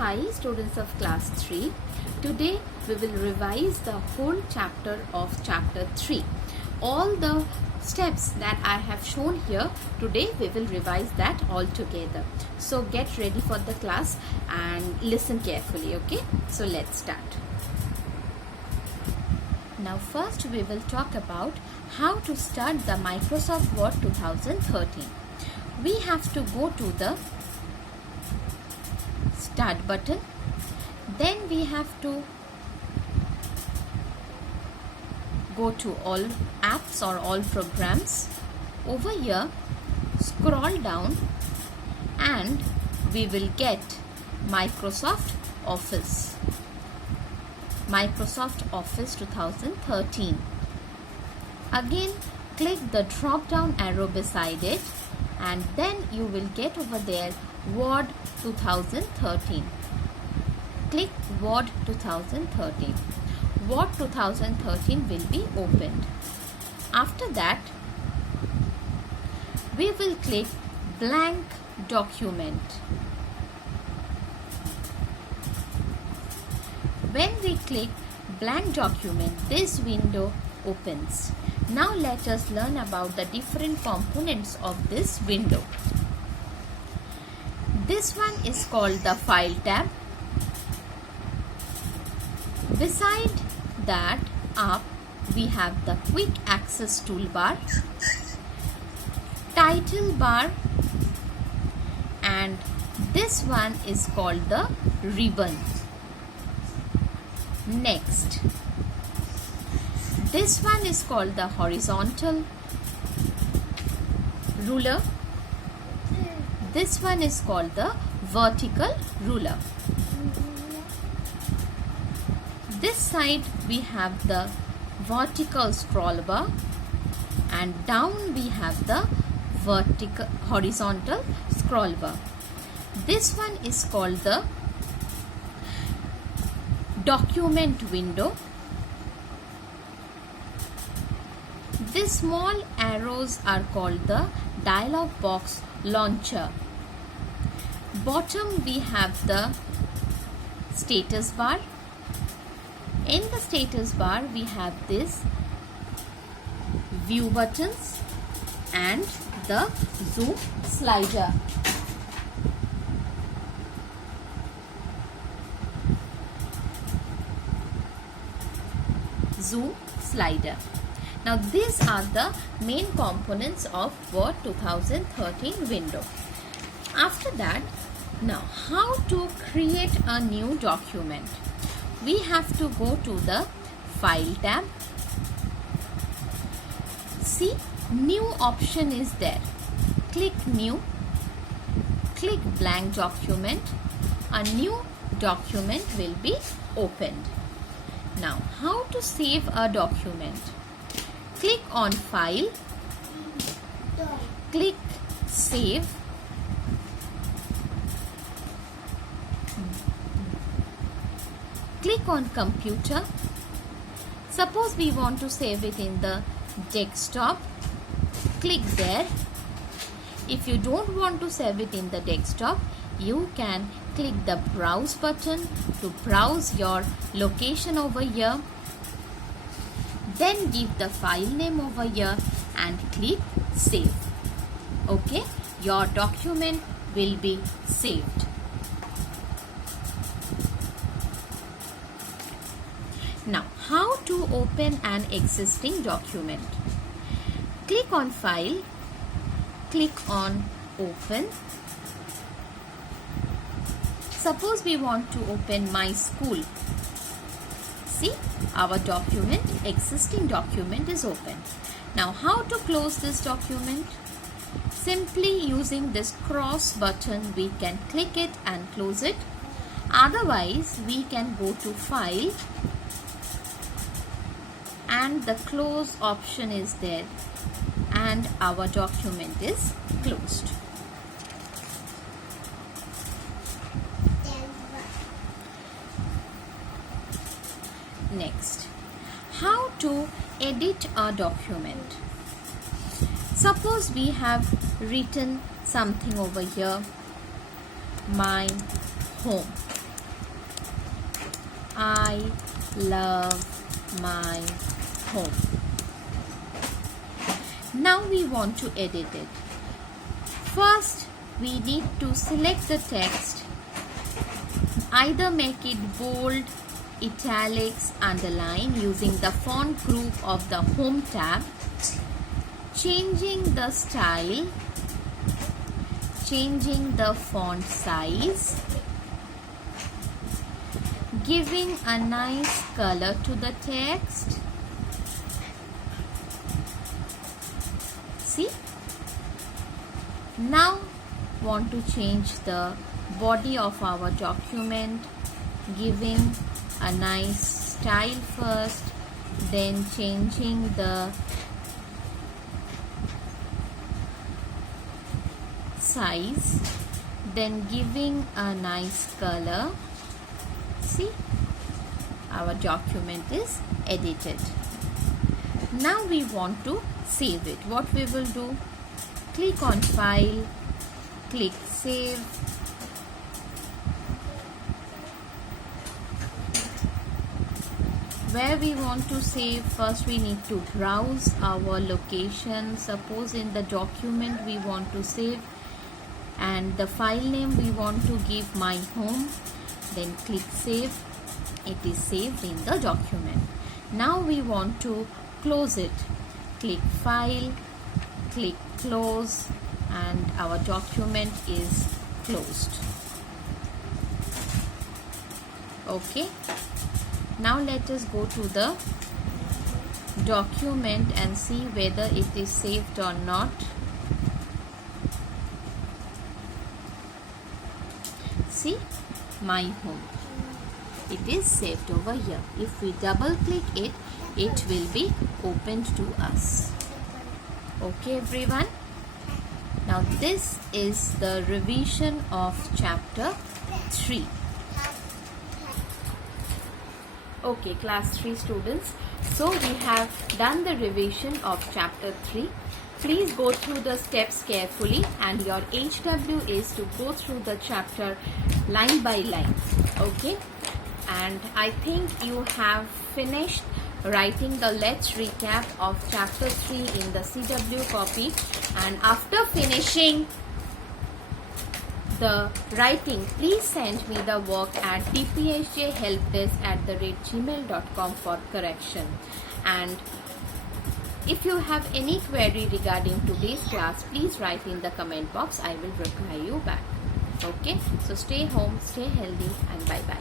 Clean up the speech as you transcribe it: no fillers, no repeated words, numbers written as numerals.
Hi students of class 3. Today we will revise the whole chapter of chapter 3. All the steps that I have shown here, today we will revise that all together. So get ready for the class and listen carefully, okay? So let's start. Now first we will talk about how to start the Microsoft Word 2013. We have to go to the Start button, then we have to go to all apps or all programs. Over here scroll down and we will get Microsoft Office 2013. Again click the drop down arrow beside it and then you will get over there Word 2013. Click Word 2013. Word 2013 will be opened. After that, we will click Blank Document. When we click Blank Document, this window opens. Now let us learn about the different components of this window. This one is called the File tab. Beside that up we have the Quick Access toolbar, Title bar, and this one is called the Ribbon. Next, this one is called the Horizontal Ruler. This one is called the Vertical Ruler. This side we have the vertical scroll bar and down we have the horizontal scroll bar. This one is called the document window. These small arrows are called the dialog box launcher. Bottom we have the status bar. In the status bar we have this view buttons and the zoom slider. Zoom slider. Now these are the main components of Word 2013 window. After that, now how to create a new document? We have to go to the File tab. See, New option is there. Click New. Click Blank Document. A new document will be opened. Now, how to save a document? Click on File. Click Save. Click on Computer. Suppose we want to save it in the desktop. Click there. If you don't want to save it in the desktop, you can click the Browse button to browse your location over here. Then give the file name over here and click Save. Okay, your document will be saved. Now, how to open an existing document? Click on File, click on Open. Suppose we want to open My School. See, our document, existing document is open. Now, how to close this document? Simply using this cross button, we can click it and close it. Otherwise, we can go to File and the close option is there and our document is closed. Next, how to edit a document? Suppose we have written something over here, my home. I love my home. Now we want to edit it. First, we need to select the text. Either make it bold, italics, underline using the font group of the Home tab. Changing the style, changing the font size, giving a nice color to the text. See? Now want to change the body of our document, giving a nice style first, then changing the size, then giving a nice color. See, our document is edited. Now we want to save it. What we will do? Click on File, click Save. Where we want to save, first we need to browse our location. Suppose in the document we want to save, and the file name we want to give My Home. Then click Save. It is saved in the document. Now we want to close it. Click File, click Close, and our document is closed. Okay. Now let us go to the document and see whether it is saved or not. See, My Home. It is saved over here. If we double click it, it will be opened to us. Okay everyone. Now this is the revision of chapter 3. Okay, class 3 students. So we have done the revision of chapter 3. Please go through the steps carefully, and your HW is to go through the chapter line by line. Okay, and I think you have finished writing the let's recap of chapter 3 in the CW copy, and after finishing the writing, please send me the work at dphjhelpdesk@gmail.com for correction. And if you have any query regarding today's class, please write in the comment box. I will reply you back. Okay, so stay home, stay healthy, and bye bye.